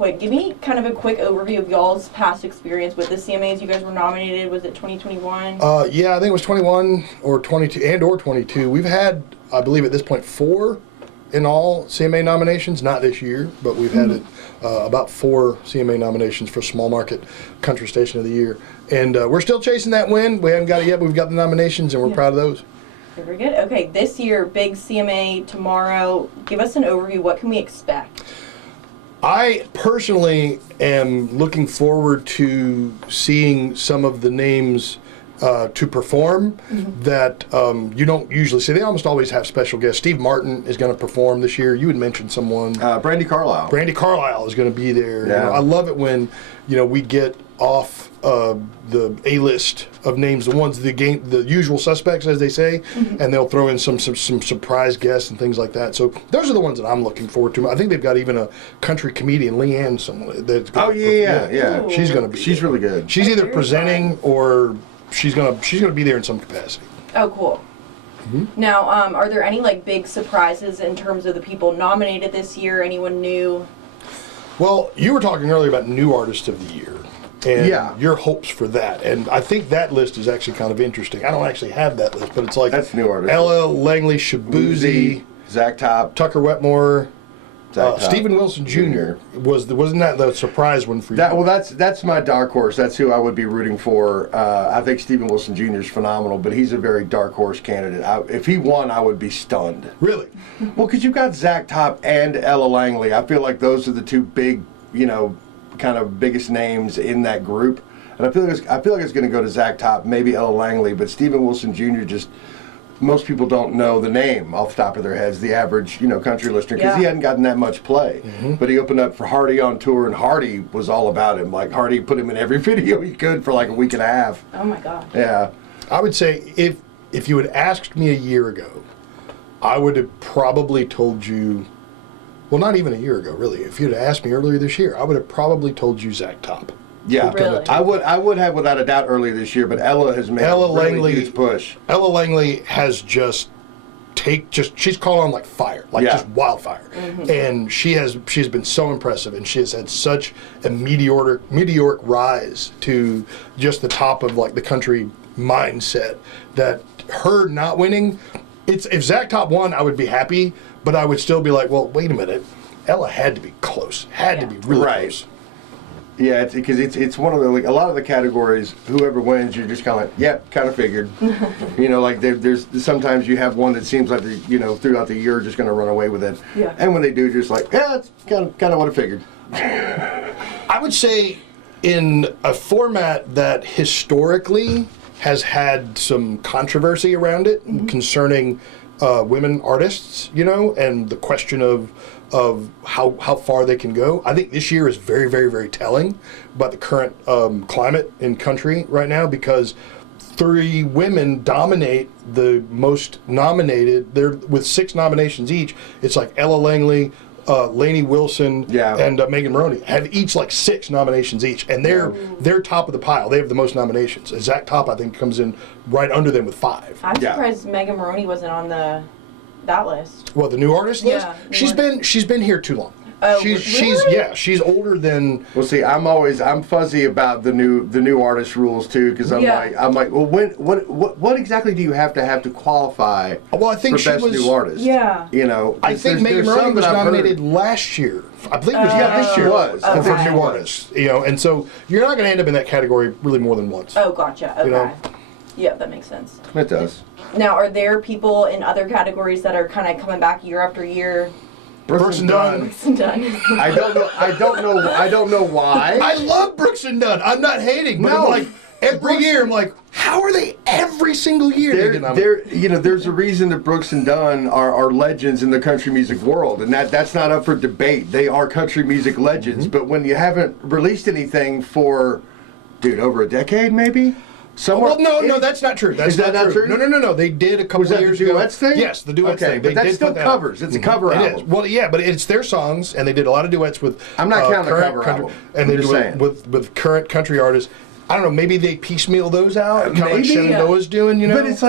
quick. Give me kind of a quick overview of y'all's past experience with the CMAs. You guys were nominated. Was it 2021? Yeah, I think it was 21 or 22 or 22. We've had, I believe at this point, 4 in all CMA nominations. Not this year, but we've had it about 4 CMA nominations for Small Market Country Station of the Year. And we're still chasing that win. We haven't got it yet, but we've got the nominations, and we're proud of those. Very good. Okay, this year, big CMA tomorrow. Give us an overview. What can we expect? I personally am looking forward to seeing some of the names to perform that you don't usually see. They almost always have special guests. Steve Martin is going to perform this year. You had mentioned someone. Brandy Carlisle. Brandy Carlisle is going to be there. Yeah. You know, I love it when we get off the A-list of names, the usual suspects, as they say, and they'll throw in some surprise guests and things like that. So those are the ones that I'm looking forward to. I think they've got even a country comedian, Leanne, someone. Yeah. She's going to be. She's really good. She's either presenting or she's gonna be there in some capacity. Oh, cool. Now, are there any big surprises in terms of the people nominated this year? Anyone new? Well, you were talking earlier about new artist of the year and your hopes for that, and I think that list is actually kind of interesting. I don't actually have that list, but it's like that's new artist. Ella Langley, Shabuzi, Zach Top, Tucker Wetmore. Stephen Wilson Jr. wasn't that the surprise one for you? Well, that's my dark horse. That's who I would be rooting for. I think Stephen Wilson Jr. is phenomenal, but he's a very dark horse candidate. If he won, I would be stunned. Really? Well, because you've got Zach Top and Ella Langley. I feel like those are the two big, kind of biggest names in that group. And I feel like it's going to go to Zach Top, maybe Ella Langley, but Stephen Wilson Jr. just. Most people don't know the name off the top of their heads, the average, country listener, because he hadn't gotten that much play. But he opened up for Hardy on tour, and Hardy was all about him. Like, Hardy put him in every video he could for like a week and a half. Oh, my God. Yeah. I would say if you had asked me a year ago, I would have probably told you, well, not even a year ago, really. If you'd asked me earlier this year, I would have probably told you Zach Top. Yeah, really? I would have without a doubt earlier this year, but Ella has made a really huge push. Ella Langley has she's caught on like fire, just wildfire, and she's been so impressive, and she has had such a meteoric rise to just the top of like the country mindset that her not winning, if Zach Top won, I would be happy, but I would still be like, well, wait a minute, Ella had to be close, to be really close. Yeah, because it's one of the a lot of the categories. Whoever wins, you're just kind of like, kind of figured. There's sometimes you have one that seems like throughout the year just going to run away with it. Yeah. And when they do, just like it's kind of what I figured. I would say in a format that historically has had some controversy around it concerning women artists, and the question of how far they can go. I think this year is very, very, very telling about the current climate in country right now, because 3 women dominate the most nominated. They're with 6 nominations each. It's like Ella Langley, Lainey Wilson, and Megan Maroney have each like 6 nominations each, and they're top of the pile. They have the most nominations. And Zach Top, I think, comes in right under them with 5. I'm surprised Megan Maroney wasn't on that list. Well, the new artist list? She's been here too long. Oh, she's older than. Well, see, I'm fuzzy about the new artist rules too, because I'm like, well, what exactly do you have to qualify? Well, I think for best new artist. Yeah. I think Megan Maroney was nominated last year. I believe it was this year. Was for new artists. And so you're not going to end up in that category really more than once. Oh, gotcha. Okay. Yeah, that makes sense. It does. Now, are there people in other categories that are kind of coming back year after year? Brooks and Dunn. I don't know why. I love Brooks and Dunn. I'm not hating, but I'm like every year I'm like, how are they every single year? There's a reason that Brooks and Dunn are legends in the country music world, and that's not up for debate. They are country music legends, but when you haven't released anything for, over a decade, maybe. No, that's not true. Is that not true? No. They did a couple of years ago. Was that the duets thing? Yes, the duets thing. But that's still covers. It's a cover album. It is. Well, yeah, but it's their songs, and they did a lot of duets with. I'm not counting the cover album. And they do it with current country artists. I don't know. Maybe they piecemeal those out, kind of like Shenandoah's doing. But it's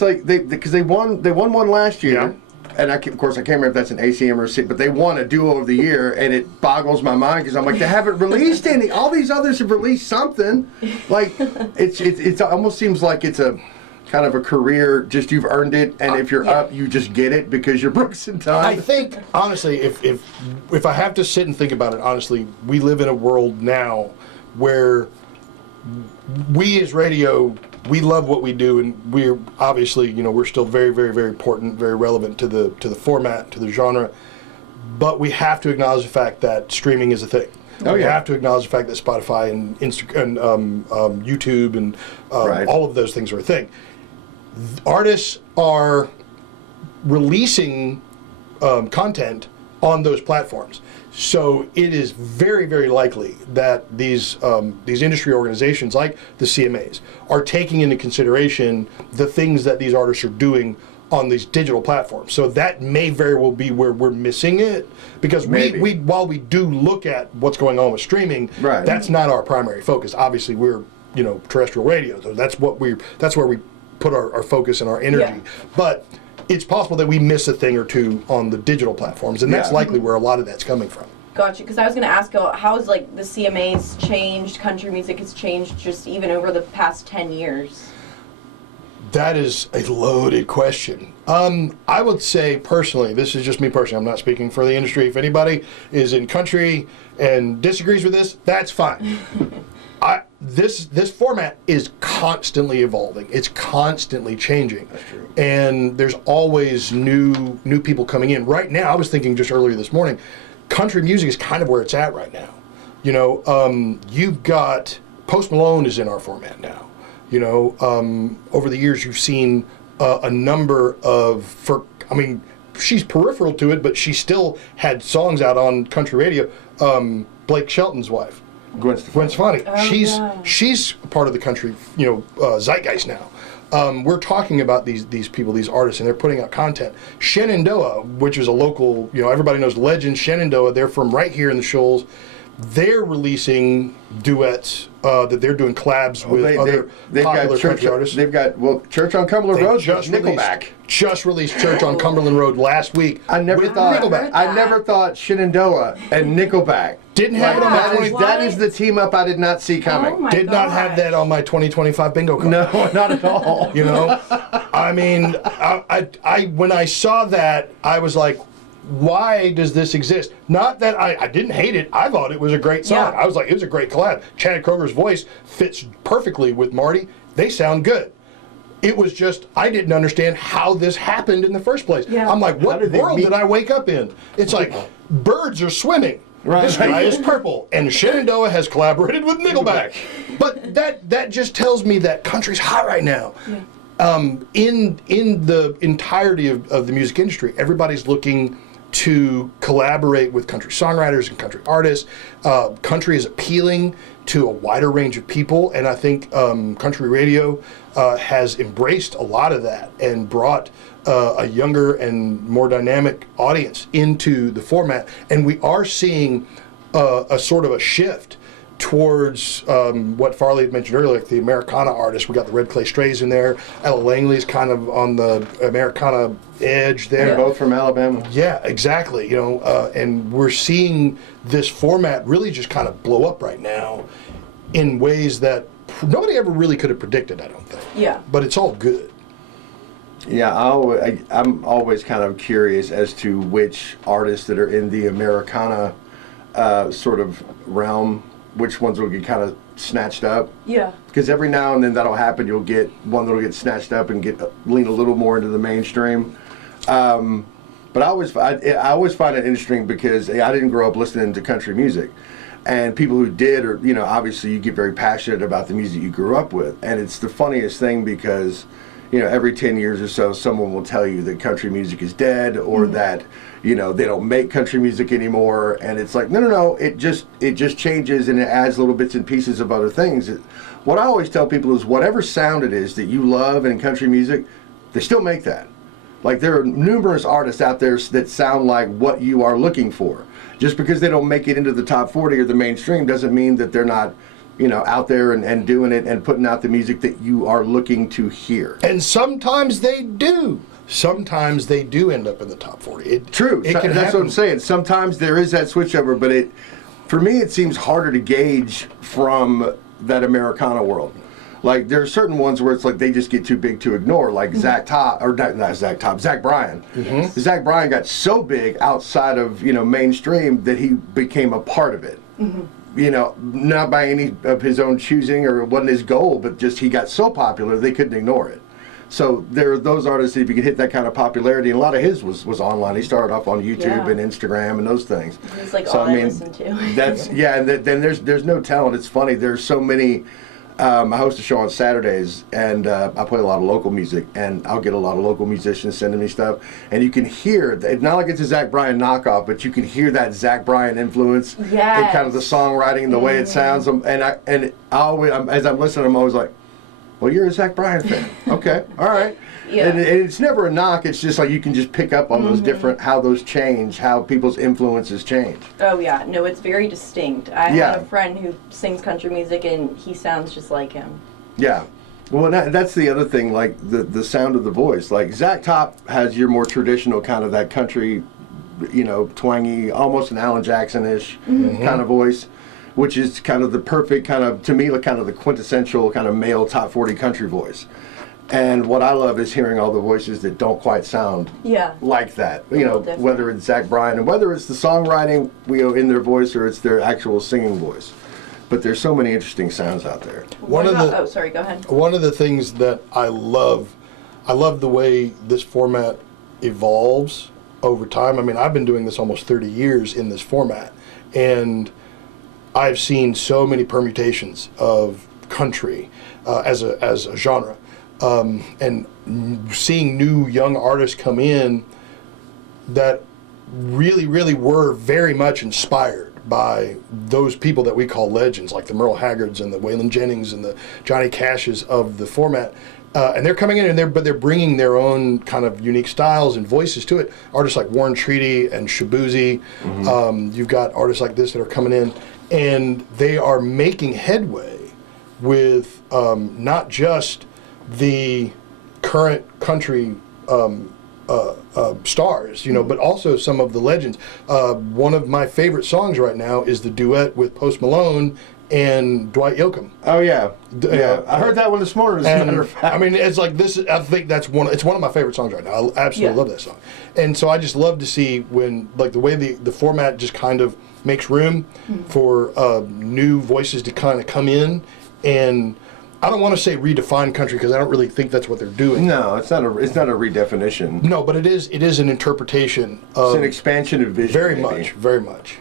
like because they won one last year. and of course I can't remember if that's an ACM or a C, but they won a Duo of the Year, and it boggles my mind because I'm like, they haven't released any. All these others have released something. Like it almost seems like it's a kind of a career, just you've earned it, and if you're up, you just get it because you're Brooks and Dunn. I think honestly, if I have to sit and think about it honestly, we live in a world now where we as radio, we love what we do, and we're obviously, we're still very, very, very important, very relevant to the format, to the genre. But we have to acknowledge the fact that streaming is a thing. We have to acknowledge the fact that Spotify and YouTube and all of those things are a thing. Artists are releasing content on those platforms. So it is very, very likely that these industry organizations like the CMAs are taking into consideration the things that these artists are doing on these digital platforms. So that may very well be where we're missing it, because we while we do look at what's going on with streaming, that's not our primary focus. Obviously, we're terrestrial radio, so that's where we put our focus and our energy. But it's possible that we miss a thing or two on the digital platforms, and that's likely where a lot of that's coming from. Gotcha, because I was going to ask, how has like the CMAs changed, country music has changed just even over the past 10 years? That is a loaded question. I would say personally, this is just me personally, I'm not speaking for the industry. If anybody is in country and disagrees with this, that's fine. This format is constantly evolving. It's constantly changing. That's true. And there's always new people coming in. Right now, I was thinking just earlier this morning, country music is kind of where it's at right now. You've got Post Malone is in our format now. Over the years you've seen a number of, she's peripheral to it, but she still had songs out on country radio. Blake Shelton's wife, Gwen Stefani. She's part of the country, zeitgeist now. We're talking about these people, these artists, and they're putting out content. Shenandoah, which is a local, everybody knows legend, Shenandoah, they're from right here in the Shoals. They're releasing duets that they're doing collabs with other popular country artists. They've got Church on Cumberland Road. Nickelback just released Church on Cumberland Road last week. I never thought Shenandoah and Nickelback. Didn't have it on my that is the team up I did not see coming. Did not have that on my 2025 bingo card. No, not at all. When I saw that, I was like, why does this exist? Not that I didn't hate it. I thought it was a great song. I was like, it was a great collab. Chad Kroger's voice fits perfectly with Marty. They sound good. It was just, I didn't understand how this happened in the first place. I'm like, what world did I wake up in? It's like, birds are swimming. This guy is purple, and Shenandoah has collaborated with Nickelback. But that just tells me that country's hot right now. In the entirety of the music industry, everybody's looking to collaborate with country songwriters and country artists. Country is appealing to a wider range of people, and I think country radio has embraced a lot of that and brought a younger and more dynamic audience into the format. And we are seeing a sort of a shift towards what Farley had mentioned earlier, like the Americana artists. We got the Red Clay Strays in there. Ella Langley's kind of on the Americana edge there. They're both from Alabama. Yeah, exactly. And we're seeing this format really just kind of blow up right now in ways that nobody ever really could have predicted, I don't think. Yeah. But it's all good. Yeah, I'm always kind of curious as to which artists that are in the Americana sort of realm, which ones will get kind of snatched up. Yeah. Because every now and then that'll happen. You'll get one that'll get snatched up and lean a little more into the mainstream. But I always find it interesting because I didn't grow up listening to country music. And people who did, or obviously you get very passionate about the music you grew up with. And it's the funniest thing because, every 10 years or so, someone will tell you that country music is dead, or that, they don't make country music anymore. And it's like, no, it just changes and it adds little bits and pieces of other things. What I always tell people is whatever sound it is that you love in country music, they still make that. Like, there are numerous artists out there that sound like what you are looking for. Just because they don't make it into the top 40 or the mainstream doesn't mean that they're not, out there and doing it and putting out the music that you are looking to hear. And sometimes they do. sometimes they do end up in the top 40. True. It can That's happen. what I'm saying. Sometimes there is that switchover, but for me, it seems harder to gauge from that Americana world. Like, there are certain ones where it's like they just get too big to ignore, like Zach Bryan. Zach Bryan got so big outside of, mainstream that he became a part of it. Not by any of his own choosing, or it wasn't his goal, but just he got so popular they couldn't ignore it. So there are those artists, if you could hit that kind of popularity, and a lot of his was online. He started off on YouTube and Instagram and those things. It's like all I listen to. And then there's no telling. It's funny. There's so many. I host a show on Saturdays, and I play a lot of local music, and I'll get a lot of local musicians sending me stuff, and you can hear, it's not like it's a Zach Bryan knockoff, but you can hear that Zach Bryan influence in kind of the songwriting and the way it sounds. And as I'm listening, I'm always like, well, you're a Zach Bryan fan. Okay, all right. Yeah. And it's never a knock. It's just like you can just pick up on those different, how those change, how people's influences change. Oh, yeah. No, it's very distinct. I have a friend who sings country music, and he sounds just like him. Yeah. Well, that's the other thing, like the sound of the voice. Like, Zach Top has your more traditional kind of that country, twangy, almost an Alan Jackson-ish kind of voice, which is kind of the perfect kind of, to me, kind of the quintessential kind of male top 40 country voice. And what I love is hearing all the voices that don't quite sound like that. Whether it's Zach Bryan, and whether it's the songwriting, in their voice, or it's their actual singing voice. But there's so many interesting sounds out there. Sorry, go ahead. One of the things that I love the way this format evolves over time. I mean, I've been doing this almost 30 years in this format, and I've seen so many permutations of country as a genre. And seeing new young artists come in that really, really were very much inspired by those people that we call legends, like the Merle Haggards and the Waylon Jennings and the Johnny Cashes of the format. And they're coming in, and they're bringing their own kind of unique styles and voices to it. Artists like Warren Treaty and Shabuzi. You've got artists like this that are coming in, and they are making headway with not just the current country stars, but also some of the legends. One of my favorite songs right now is the duet with Post Malone and Dwight Yoakam. Oh yeah, I heard that one this morning. As a matter of fact, I mean, it's like this. I think it's one of my favorite songs right now. I absolutely love that song, and so I just love to see when, like, the way the format just kind of makes room for new voices to kind of come in. And I don't want to say redefine country, because I don't really think that's what they're doing. No, it's not a redefinition. No, but it is an interpretation of, it's an expansion of vision. Very much.